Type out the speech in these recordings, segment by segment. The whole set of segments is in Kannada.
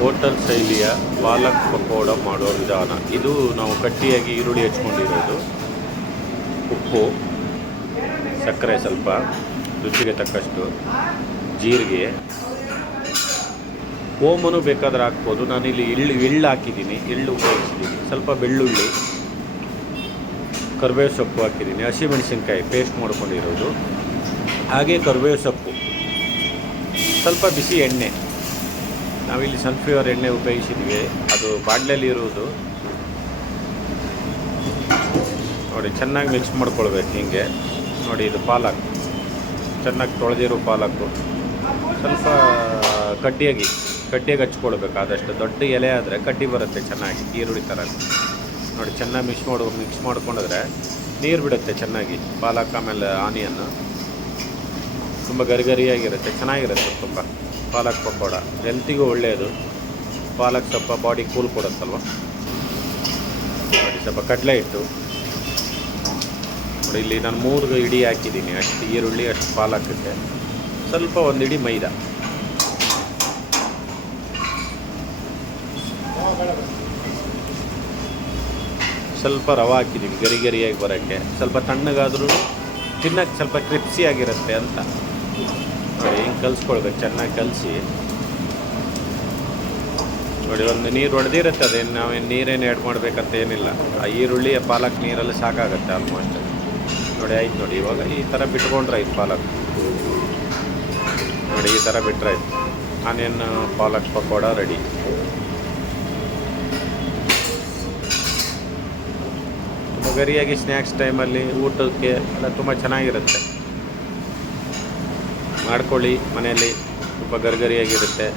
ಹೋಟೆಲ್ ಶೈಲಿಯ ಪಾಲಕ್ ಪಕೋಡ ಮಾಡೋ ವಿಧಾನ. ಇದು ನಾವು ಕಟ್ಟಿಯಾಗಿ ಈರುಳ್ಳಿ ಹಚ್ಕೊಂಡಿರೋದು. ಉಪ್ಪು, ಸಕ್ಕರೆ ಸ್ವಲ್ಪ, ರುಚಿಗೆ ತಕ್ಕಷ್ಟು, ಜೀರಿಗೆ. ಓಮನು ಬೇಕಾದ್ರೆ ಹಾಕ್ಬೋದು. ನಾನಿಲ್ಲಿ ಇಳ್ಳು ಎಳ್ಳು ಹಾಕಿದ್ದೀನಿ. ಎಳ್ಳು ಉಪಯೋಗಿಸಿದ್ದೀನಿ. ಸ್ವಲ್ಪ ಬೆಳ್ಳುಳ್ಳಿ ಕರಿಬೇವು ಸೊಪ್ಪು ಹಾಕಿದ್ದೀನಿ. ಹಸಿಮೆಣಸಿನ್ಕಾಯಿ ಪೇಸ್ಟ್ ಮಾಡ್ಕೊಂಡಿರೋದು. ಹಾಗೆ ಕರಿಬೇವು ಸೊಪ್ಪು. ಸ್ವಲ್ಪ ಬಿಸಿ ಎಣ್ಣೆ. ನಾವಿಲ್ಲಿ ಸನ್ಫ್ಲವರ್ ಎಣ್ಣೆ ಉಪಯೋಗಿಸಿದ್ವಿ ಅದು ಬಾಟ್ಲಲ್ಲಿ ಇರುವುದು. ನೋಡಿ, ಚೆನ್ನಾಗಿ ಮಿಕ್ಸ್ ಮಾಡ್ಕೊಳ್ಬೇಕು ಹೀಗೆ. ನೋಡಿ, ಇದು ಪಾಲಕ್. ಚೆನ್ನಾಗಿ ತೊಳೆದಿರೋ ಪಾಲಕ್ಕು. ಸ್ವಲ್ಪ ಕಡ್ಡಿಯಾಗಿ ಕಡ್ಡಿಯಾಗಿ ಹಚ್ಕೊಳ್ಬೇಕು. ಆದಷ್ಟು ದೊಡ್ಡ ಎಲೆ ಆದರೆ ಕಡ್ಡಿ ಬರುತ್ತೆ ಚೆನ್ನಾಗಿ, ಈರುಳ್ಳಿ ಥರ. ನೋಡಿ, ಚೆನ್ನಾಗಿ ಮಿಕ್ಸ್ ಮಾಡು ಮಿಕ್ಸ್ ಮಾಡ್ಕೊಂಡ್ರೆ ನೀರು ಬಿಡುತ್ತೆ ಚೆನ್ನಾಗಿ. ಪಾಲಕ್, ಆಮೇಲೆ ಆನಿಯನ್ನು ತುಂಬ ಗರಿಗರಿಯಾಗಿರುತ್ತೆ, ಚೆನ್ನಾಗಿರುತ್ತೆ ತುಂಬ. ಪಾಲಕ್ ಪಕೋಡ, ಹೆಲ್ತಿಗೂ ಒಳ್ಳೆಯದು ಪಾಲಕ್ ಸ್ವಲ್ಪ ಬಾಡಿ ಕೂಲ್ ಕೊಡುತ್ತಲ್ವ? ಸ್ವಲ್ಪ ಕಡಲೆ ಹಿಟ್ಟು. ನೋಡಿ, ಇಲ್ಲಿ ನಾನು ಮೂರು ಇಡಿ ಹಾಕಿದ್ದೀನಿ, ಅಷ್ಟು ಈರುಳ್ಳಿ, ಅಷ್ಟು ಪಾಲಕಕ್ಕೆ. ಸ್ವಲ್ಪ ಒಂದು ಇಡಿ ಮೈದಾ. ಸ್ವಲ್ಪ ರವೆ ಹಾಕಿದ್ದೀನಿ ಗರಿ ಗರಿಯಾಗಿ ಬರೋಕ್ಕೆ. ಸ್ವಲ್ಪ ತಣ್ಣಗಾದ್ರೂ, ತಿನ್ನಕ್ಕೆ ಸ್ವಲ್ಪ ಕ್ರಿಪ್ಸಿಯಾಗಿರುತ್ತೆ ಅಂತ. ಹಿಂಗೆ ಕಲಿಸ್ಕೊಳ್ಬೇಕು ಚೆನ್ನಾಗಿ ಕಲಸಿ. ನೋಡಿ, ಒಂದು ನೀರು ಹೊಡೆದಿರುತ್ತೆ ಅದೇನು ನಾವೇನು ನೀರೇನು ಆ್ಯಡ್ ಮಾಡಬೇಕಂತ ಏನಿಲ್ಲ. ಆ ಈರುಳ್ಳಿ ಪಾಲಕ್ ನೀರಲ್ಲಿ ಸಾಕಾಗುತ್ತೆ ಆಲ್ಮೋಸ್ಟ್ ನೋಡಿ, ಆಯ್ತು ನೋಡಿ, ಇವಾಗ ಈ ಥರ ಬಿಟ್ಕೊಂಡ್ರೆ ಆಯ್ತು ಪಾಲಕ್. ನೋಡಿ, ಈ ಥರ ಬಿಟ್ರೆ ಆಯ್ತು. ಆನಿಯನ್, ಪಾಲಕ್ ಪಕೋಡ ರೆಡಿ ಗರಿಯಾಗಿ ಸ್ನ್ಯಾಕ್ಸ್ ಟೈಮಲ್ಲಿ ಊಟಕ್ಕೆ ಎಲ್ಲ ತುಂಬ ಚೆನ್ನಾಗಿರುತ್ತೆ. ಮಾಡ್ಕೊಳ್ಳಿ ಮನೆಯಲ್ಲಿ ತುಂಬ ಗರಿಗರಿಯಾಗಿರುತ್ತೆ.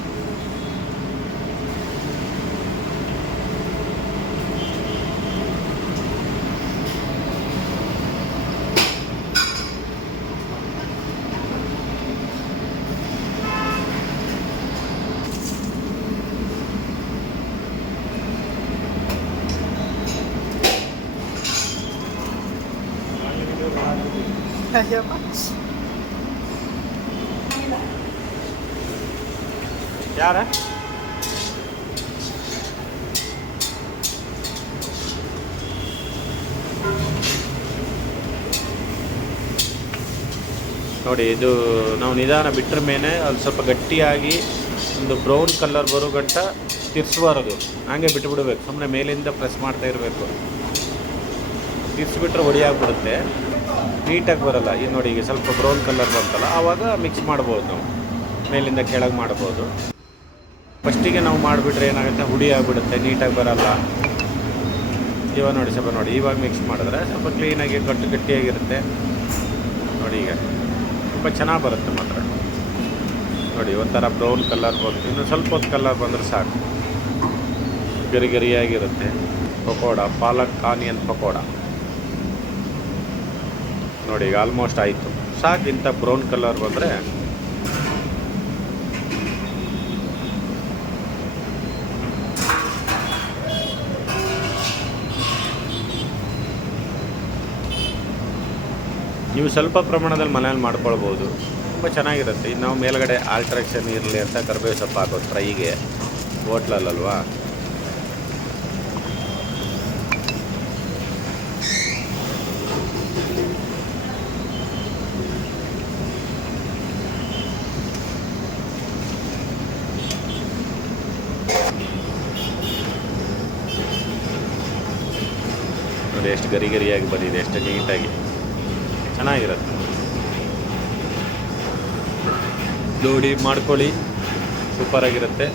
ಯಾರ? ನೋಡಿ, ಇದು ನಾವು ನಿಧಾನ ಬಿಟ್ಟರ ಮೇಲೆ ಅದು ಸ್ವಲ್ಪ ಗಟ್ಟಿಯಾಗಿ ಒಂದು ಬ್ರೌನ್ ಕಲರ್ ಬರೋ ಗಂಟ ತಿರ್ಸ್ಬಾರದು. ಹಾಗೆ ಬಿಟ್ಟುಬಿಡ್ಬೇಕು ಸುಮ್ಮನೆ ಮೇಲಿಂದ ಪ್ರೆಸ್ ಮಾಡ್ತಾ ಇರಬೇಕು. ತಿರ್ಸ್ಬಿಟ್ರೆ ಹೊಡಿಯಾಗಿ ಬಿಡುತ್ತೆ ನೀಟಾಗಿ ಬರಲ್ಲ. ಈಗ ನೋಡಿ, ಈಗ ಸ್ವಲ್ಪ ಬ್ರೌನ್ ಕಲರ್ ಬಂತಲ್ಲ, ಆವಾಗ ಮಿಕ್ಸ್ ಮಾಡ್ಬೋದು ನಾವು. ಮೇಲಿಂದ ಕೆಳಗೆ ಮಾಡ್ಬೋದು. ಫಸ್ಟಿಗೆ ನಾವು ಮಾಡಿಬಿಟ್ರೆ ಏನಾಗುತ್ತೆ? ಹುಡಿ ಆಗಿಬಿಡುತ್ತೆ, ನೀಟಾಗಿ ಬರಲ್ಲ. ಇವಾಗ ನೋಡಿ, ಸ್ವಲ್ಪ ನೋಡಿ, ಇವಾಗ ಮಿಕ್ಸ್ ಮಾಡಿದ್ರೆ ಸ್ವಲ್ಪ ಕ್ಲೀನಾಗಿ ಗಟ್ಟಿ ಗಟ್ಟಿಯಾಗಿರುತ್ತೆ. ನೋಡಿ ಈಗ, ತುಂಬ ಚೆನ್ನಾಗಿ ಬರುತ್ತೆ ಮಾತ್ರ. ನೋಡಿ, ಒಂಥರ ಬ್ರೌನ್ ಕಲರ್ ಬಂತು ಇನ್ನು ಸ್ವಲ್ಪ ಹೊತ್ತು ಕಲರ್ ಬಂದರೆ ಸಾಕು. ಗರಿ ಗರಿಯಾಗಿರುತ್ತೆ. ಪಕೋಡ, ಪಾಲಕ್ ಆನಿಯನ್ ಪಕೋಡ. ನೋಡಿ, ಈಗ ಆಲ್ಮೋಸ್ಟ್ ಆಯಿತು. ಸಾಕು, ಇಂಥ ಬ್ರೌನ್ ಕಲರ್ ಬಂದರೆ ನೀವು ಸ್ವಲ್ಪ ಪ್ರಮಾಣದಲ್ಲಿ ಮನೇಲಿ ಮಾಡ್ಕೊಳ್ಬೋದು. ತುಂಬ ಚೆನ್ನಾಗಿರುತ್ತೆ. ಇನ್ನು ನಾವು ಮೇಲ್ಗಡೆ ಆಲ್ಟ್ರಾಕ್ಷನ್ ಇರಲಿ ಅಂತ ಕರ್ಬೇವು ಸೊಪ್ಪು ಹಾಕೋದು ಫ್ರೈಗೆ. ಹೋಟ್ಲಲ್ಲಲ್ವಾ? ಎಷ್ಟು ಗರಿ ಗರಿಯಾಗಿ ಬಂದಿದೆ, ಎಷ್ಟು ನೀಟಾಗಿ ಚೆನ್ನಾಗಿರುತ್ತೆ. ನೋಡಿ ಮಾಡ್ಕೊಳ್ಳಿ. ಸೂಪರಾಗಿರುತ್ತೆ.